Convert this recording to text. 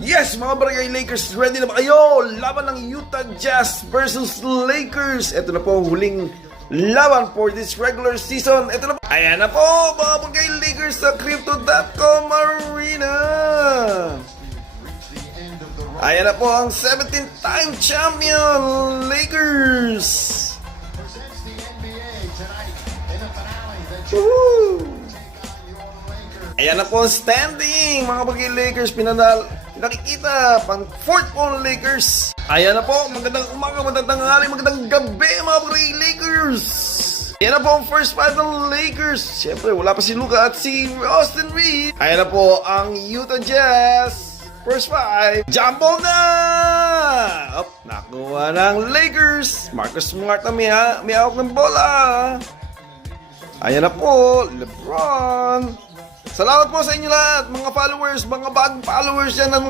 Yes, mga barangay Lakers, ready na ba kayo? Laban ng Utah Jazz versus Lakers. Ito na po ang huling laban for this regular season. Ito na po. Ayan na po, mga barangay Lakers sa Crypto.com Arena. Ayan na po ang 17th time champion Lakers. Woohoo! Ayan na po ang standing, mga bagay Lakers, pinakikita, pang 4th po ng Lakers. Ayan na po, magandang umaga, magandang tanghali, magandang gabi, mga bagay Lakers. Ayan na po ang first five ng Lakers. Siyempre, wala pa si Luka at si Austin Reed. Ayan na po ang Utah Jazz. First five, jump ball na! Up, nakuha ng Lakers. Marcus Smart na may hawak ng bola. Ayan na po, LeBron. Salamat po sa inyo lahat, mga followers, mga bagong followers yan ng